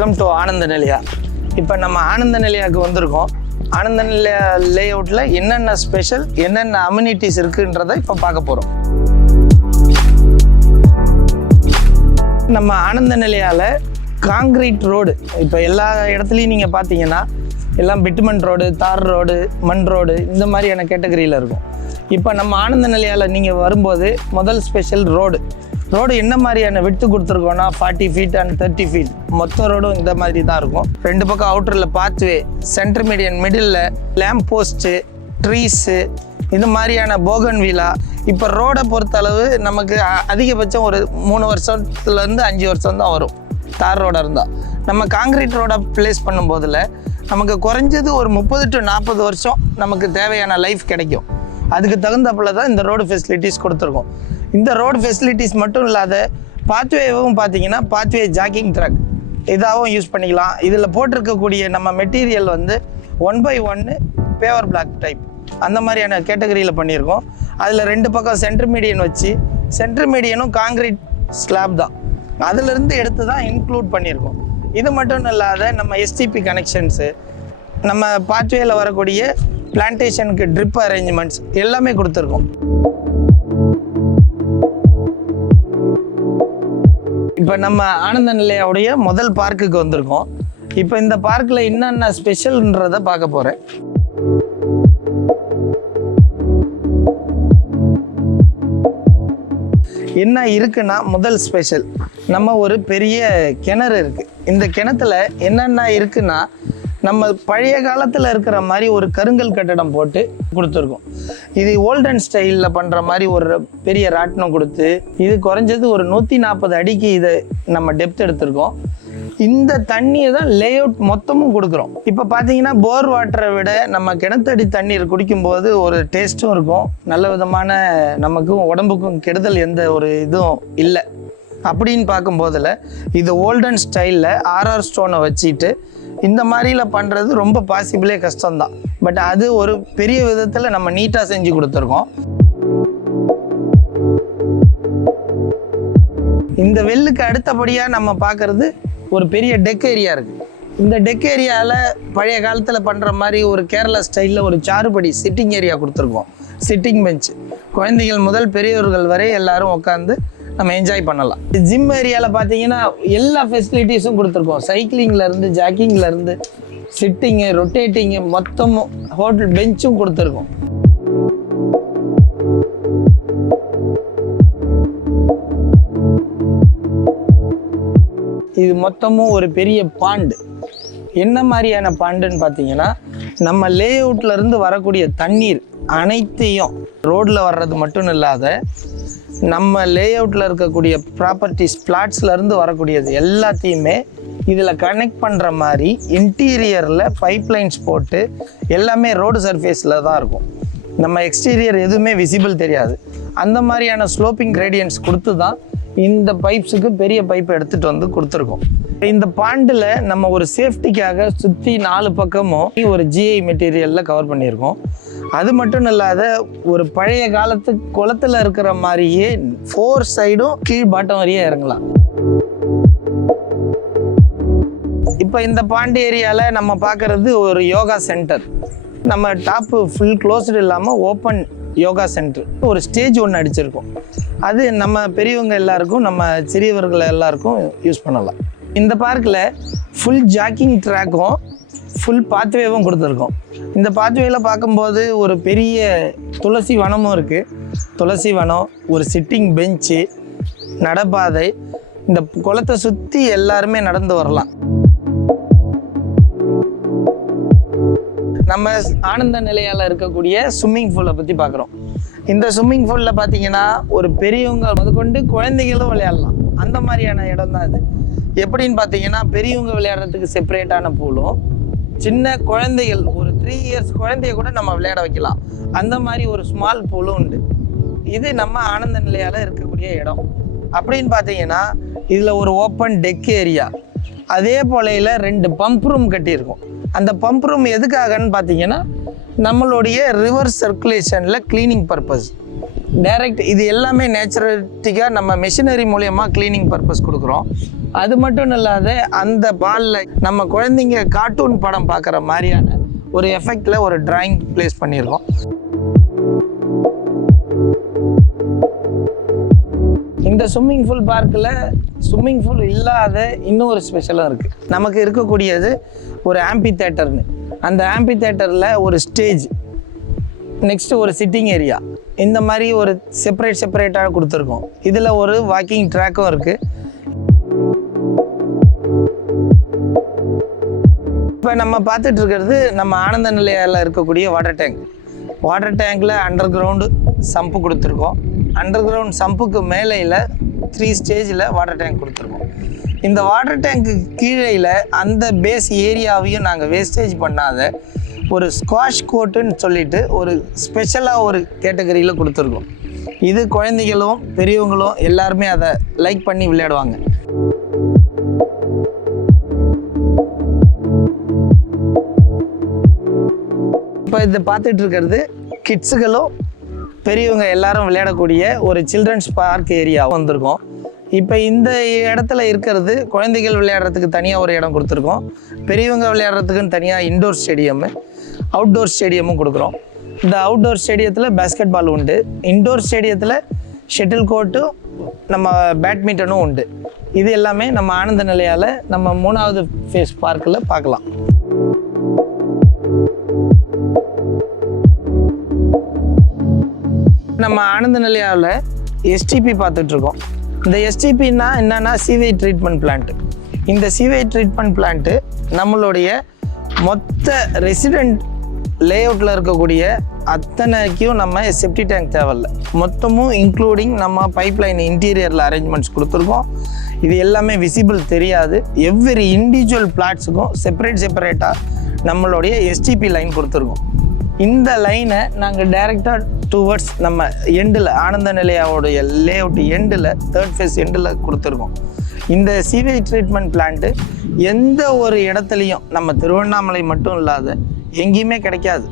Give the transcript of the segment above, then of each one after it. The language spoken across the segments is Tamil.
வெல்கம் டு ஆனந்த நிலையா. இப்போ நம்ம ஆனந்த நிலையாவுக்கு வந்திருக்கோம். ஆனந்த நிலையா லே அவுட்டில் என்னென்ன ஸ்பெஷல், என்னென்ன அம்யூனிட்டிஸ் இருக்குன்றதை இப்போ பார்க்க போகிறோம். நம்ம ஆனந்த நிலையாவில் காங்கிரீட் ரோடு இப்போ எல்லா இடத்துலையும் நீங்கள் பார்த்தீங்கன்னா எல்லாம் பிட்டுமன் ரோடு, தார் ரோடு, மண் ரோடு இந்த மாதிரியான கேட்டகரியில் இருக்கும். இப்போ நம்ம ஆனந்த நிலையாவில் நீங்கள் வரும்போது முதல் ஸ்பெஷல் ரோடு என்ன மாதிரியான விட்டு கொடுத்துருக்கோன்னா 40 feet அண்ட் 30 feet மொத்த ரோடும் இந்த மாதிரி தான் இருக்கும். ரெண்டு பக்கம் அவுட்டரில் pathway, center median middle lamp post, trees இது மாதிரியான போகன் வீலா. இப்போ ரோடை பொறுத்தளவு நமக்கு அதிகபட்சம் ஒரு 3 வருஷத்துலேருந்து 5 வருஷம் தான் வரும் தார் ரோடாக இருந்தால். நம்ம காங்கிரீட் ரோடை ப்ளேஸ் பண்ணும்போதில் நமக்கு குறைஞ்சது ஒரு 30 to 40 வருஷம் நமக்கு தேவையான லைஃப் கிடைக்கும். அதுக்கு தகுந்தப்பில் தான் இந்த ரோடு ஃபெசிலிட்டிஸ் கொடுத்துருக்கோம். இந்த ரோடு ஃபெசிலிட்டிஸ் மட்டும் இல்லாத பாத்வேவும் பார்த்தீங்கன்னா பாத்வே ஜாக்கிங் ட்ராக் இதாகவும் யூஸ் பண்ணிக்கலாம். இதில் போட்டிருக்கக்கூடிய நம்ம மெட்டீரியல் வந்து 1x1 பேவர் பிளாக் டைப் அந்த மாதிரியான கேட்டகரியில் பண்ணியிருக்கோம். அதில் ரெண்டு பக்கம் சென்டர் மீடியன் வச்சு, சென்டர் மீடியனும் காங்கிரீட் ஸ்லாப் தான், அதிலிருந்து எடுத்து தான் இன்க்ளூட் பண்ணியிருக்கோம். இது மட்டும் இல்லாத நம்ம எஸ்டிபி கனெக்ஷன்ஸு, நம்ம பாத்வேயில் வரக்கூடிய பிளான்டேஷனுக்கு ட்ரிப் அரேஞ்ச்மெண்ட்ஸ் எல்லாமே கொடுத்துருக்கோம். இப்போ நம்ம ஆனந்த நிலையாவுடைய முதல் பார்க்குக்கு வந்திருக்கோம். இப்போ இந்த பார்க்கில் என்னென்ன ஸ்பெஷல்ன்றதை பார்க்க போகிறேன். என்ன இருக்குன்னா, முதல் ஸ்பெஷல் நம்ம ஒரு பெரிய கிணறு இருக்குது. இந்த கிணத்துல என்னென்ன இருக்குன்னா, நம்ம பழைய காலத்தில் இருக்கிற மாதிரி ஒரு கருங்கல் கட்டடம் போட்டு கொடுத்துருக்கோம். இது ஓல்டன் ஸ்டைலில் பண்ணுற மாதிரி ஒரு பெரிய ராட்டினம் கொடுத்து, இது குறைஞ்சது ஒரு 140 அடிக்கு இதை நம்ம டெப்த் எடுத்திருக்கோம். இந்த தண்ணியை தான் லே அவுட் மொத்தமும் கொடுக்குறோம். இப்போ பார்த்தீங்கன்னா போர் வாட்டரை விட நம்ம கிணத்தடி தண்ணீர் குடிக்கும்போது ஒரு டேஸ்ட்டும் இருக்கும், நல்ல விதமான நமக்கும் உடம்புக்கும் கெடுதல் எந்த ஒரு இதுவும் இல்லை. அப்படின்னு பார்க்கும்போதில் இது ஓல்டன் ஸ்டைலில் ஆர்ஆர் ஸ்டோனை வச்சுட்டு இந்த மாதிரியில் பண்ணுறது ரொம்ப பாசிபிளே கஷ்டம்தான். பட் அது ஒரு பெரிய விதத்தில் நம்ம நீட்டாக செஞ்சு கொடுத்துருக்கோம். இந்த வெல்லுக்கு அடுத்தபடியாக நம்ம பார்க்குறது ஒரு பெரிய டெக் ஏரியா இருக்குது. இந்த டெக் ஏரியாவில் பழைய காலத்தில் பண்ணுற மாதிரி ஒரு கேரளா ஸ்டைலில் ஒரு சாறுபடி சிட்டிங் ஏரியா கொடுத்துருக்கோம். சிட்டிங் பெஞ்ச், குழந்தைகள் முதல் பெரியவர்கள் வரை எல்லாரும் உட்காந்து நம்ம என்ஜாய் பண்ணலாம். ஜிம் ஏரியாவில் பார்த்தீங்கன்னா எல்லா ஃபெசிலிட்டிஸும் கொடுத்துருக்கோம். சைக்கிளிங்லேருந்து, ஜாக்கிங்லேருந்து, சிட்டிங்கு, ரொட்டேட்டிங்கு மொத்தமும் ஹோட்டல் பெஞ்சும் கொடுத்துருக்கோம். இது மொத்தமும் ஒரு பெரிய பாண்டு. என்ன மாதிரியான பாண்டுன்னு பார்த்தீங்கன்னா, நம்ம லே அவுட்லேருந்து வரக்கூடிய தண்ணீர் அனைத்தையும் ரோட்டில் வர்றது மட்டும் இல்லாத நம்ம லே அவுட்டில் இருக்கக்கூடிய ப்ராப்பர்ட்டிஸ், பிளாட்ஸ்லேருந்து வரக்கூடியது எல்லாத்தையுமே இதில் கனெக்ட் பண்ணுற மாதிரி இன்டீரியரில் பைப்லைன்ஸ் போட்டு எல்லாமே ரோடு சர்ஃபேஸில் தான் இருக்கும். நம்ம எக்ஸ்டீரியர் எதுவுமே விசிபிள் தெரியாது. அந்த மாதிரியான ஸ்லோப்பிங் கிரேடியன்ட்ஸ் கொடுத்து தான் இந்த பைப்ஸுக்கு பெரிய பைப் எடுத்துகிட்டு வந்து கொடுத்துருக்கோம். இந்த பாண்டில் நம்ம ஒரு சேஃப்டிக்காக சுற்றி 4 பக்கமும் ஒரு ஜிஐ மெட்டீரியலில் கவர் பண்ணியிருக்கோம். அது மட்டும் இல்லாத ஒரு பழைய காலத்து குளத்தில் இருக்கிற மாதிரியே 4 சைடும் கீழ் பாட்டம் வரையே இறங்கலாம். இப்போ இந்த பாண்டி ஏரியாவில் நம்ம பார்க்குறது ஒரு யோகா சென்டர். நம்ம டாப்பு ஃபுல் க்ளோஸ்டு இல்லாமல் ஓப்பன் யோகா சென்டர். ஒரு ஸ்டேஜ் ஒன்று அடிச்சிருக்கோம். அது நம்ம பெரியவங்க எல்லாருக்கும், நம்ம சிறியவர்கள் எல்லாருக்கும் யூஸ் பண்ணலாம். இந்த பார்க்கில் ஃபுல் ஜாக்கிங் ட்ராக்கும் ஃபுல் பாத்வேவும் கொடுத்துருக்கோம். இந்த பாத்வேயில் பார்க்கும்போது ஒரு பெரிய துளசி வனமும் இருக்குது. துளசி வனம், ஒரு சிட்டிங் பெஞ்சு, நடப்பாதை, இந்த குளத்தை சுற்றி எல்லாருமே நடந்து வரலாம். நம்ம ஆனந்த நிலையால் இருக்கக்கூடிய ஸ்விம்மிங் பூலை பற்றி பார்க்குறோம். இந்த ஸ்விம்மிங் பூலில் பார்த்தீங்கன்னா ஒரு பெரியவங்க முதற்கொண்டு குழந்தைகளும் விளையாடலாம். அந்த மாதிரியான இடம் தான் இது. எப்படின்னு பார்த்தீங்கன்னா, பெரியவங்க விளையாடுறதுக்கு செப்பரேட்டான பூலும், சின்ன குழந்தைகள் ஒரு 3 years குழந்தைய கூட நம்ம விளையாட வைக்கலாம். அந்த மாதிரி ஒரு ஸ்மால் பூலும் உண்டு. இது நம்ம ஆனந்த நிலையால் இருக்கக்கூடிய இடம். அப்படின்னு பார்த்தீங்கன்னா இதில் ஒரு ஓப்பன் டெக் ஏரியா, அதே போலையில் 2 பம்ப் ரூம் கட்டியிருக்கோம். அந்த பம்ப் ரூம் எதுக்காகன்னு பார்த்தீங்கன்னா, நம்மளுடைய ரிவர் சர்க்குலேஷனில் க்ளீனிங் பர்பஸ் டைரக்ட் இது எல்லாமே நேச்சுரலிட்டிக்காக நம்ம மெஷினரி மூலயமா க்ளீனிங் பர்பஸ் கொடுக்குறோம். அது மட்டும் இல்லாத அந்த பாலில் நம்ம குழந்தைங்க கார்ட்டூன் படம் பார்க்குற மாதிரியான ஒரு எஃபெக்டில் ஒரு டிராயிங் பிளேஸ் பண்ணியிருக்கோம். இந்த ஸ்விம்மிங் பூல் பார்க்கில் ஸ்விம்மிங் பூல் இல்லாத இன்னும் ஒரு ஸ்பெஷலாக இருக்குது. நமக்கு இருக்கக்கூடியது ஒரு ஆம்பி தேட்டர்னு. அந்த ஆம்பி தேட்டரில் ஒரு ஸ்டேஜ், நெக்ஸ்ட்டு ஒரு சிட்டிங் ஏரியா, இந்த மாதிரி ஒரு செப்பரேட்டாக கொடுத்துருக்கோம். இதில் ஒரு வாக்கிங் ட்ராக்கும் இருக்குது. இப்போ நம்ம பார்த்துட்டு இருக்கிறது நம்ம ஆனந்த நிலையால் இருக்கக்கூடிய வாட்டர் டேங்க். வாட்டர் டேங்கில் அண்டர் கிரவுண்டு சம்பு கொடுத்துருக்கோம். அண்டர் கிரவுண்ட் சம்புக்கு மேலையில் 3 ஸ்டேஜில் வாட்டர் டேங்க் கொடுத்துருக்கோம். இந்த வாட்டர் டேங்க்கு கீழேயில் அந்த பேஸ் ஏரியாவையும் நாங்கள் வேஸ்டேஜ் பண்ணாத ஒரு ஸ்குவாஷ் கோர்ட்டுன்னு சொல்லிட்டு ஒரு ஸ்பெஷலாக ஒரு கேட்டகரியில் கொடுத்துருக்கோம். இது குழந்தைகளும் பெரியவங்களும் எல்லாருமே அதை லைக் பண்ணி விளையாடுவாங்க. இப்போ இதை பார்த்துட்டு இருக்கிறது கிட்ஸுகளும் பெரியவங்க எல்லாரும் விளையாடக்கூடிய ஒரு சில்ட்ரன்ஸ் பார்க் ஏரியா வந்திருக்கோம். இப்போ இந்த இடத்துல இருக்கிறது குழந்தைகள் விளையாடுறதுக்கு தனியாக ஒரு இடம் கொடுத்துருக்கோம். பெரியவங்க விளையாடுறதுக்குன்னு தனியாக இன்டோர் ஸ்டேடியமு, அவுட்டோர் ஸ்டேடியமும் கொடுக்குறோம். இந்த அவுட்டோர் ஸ்டேடியத்தில் பேஸ்கெட் பால் உண்டு. இன்டோர் ஸ்டேடியத்தில் ஷட்டில் கோர்ட்டும் நம்ம பேட்மிண்டனும் உண்டு. இது எல்லாமே நம்ம ஆனந்த நிலையால் நம்ம 3வது ஃபேஸ் பார்க்கில் பார்க்கலாம். நம்ம ஆனந்த நிலையாவில் எஸ்டிபி பார்த்துட்ருக்கோம். இந்த எஸ்டிபின்னா என்னென்னா சீவேஜ் ட்ரீட்மெண்ட் பிளான்ட்டு. இந்த சீவேஜ் ட்ரீட்மெண்ட் பிளான்ட்டு நம்மளுடைய மொத்த ரெசிடெண்ட் லேஅவுட்டில் இருக்கக்கூடிய அத்தனைக்கும் நம்ம செப்டி டேங்க் தேவையில்ல. மொத்தமும் இன்க்ளூடிங் நம்ம பைப்லைன் இன்டீரியரில் அரேஞ்ச்மெண்ட்ஸ் கொடுத்துருக்கோம். இது எல்லாமே விசிபிள் தெரியாது. எவ்ரி இண்டிவிஜுவல் பிளாட்ஸுக்கும் செப்பரேட்டாக நம்மளுடைய எஸ்டிபி லைன் கொடுத்துருக்கோம். இந்த லைனை நாங்கள் டைரெக்டாக டுவர்ட்ஸ் நம்ம எண்டில் ஆனந்த நிலையாவுடைய லேஅவுட் எண்டில் 3rd ஃபேஸ் எண்டில் கொடுத்துருக்கோம். இந்த சீவேஜ் ட்ரீட்மெண்ட் பிளான்ட்டு எந்த ஒரு இடத்துலையும் நம்ம திருவண்ணாமலை மட்டும் இல்லாத எங்கேயுமே கிடைக்காது.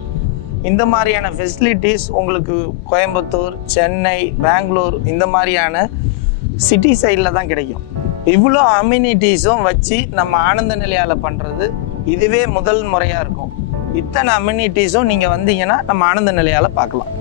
இந்த மாதிரியான ஃபெசிலிட்டிஸ் உங்களுக்கு கோயம்புத்தூர், சென்னை, பெங்களூர் இந்த மாதிரியான சிட்டி சைடில் தான் கிடைக்கும். இவ்வளோ அம்யூனிட்டிஸும் வச்சு நம்ம ஆனந்த நிலையால் பண்ணுறது இதுவே முதல் முறையாக இருக்கும். இத்தனை அம்யூனிட்டிஸும் நீங்கள் வந்தீங்கன்னா நம்ம ஆனந்த நிலையால் பார்க்கலாம்.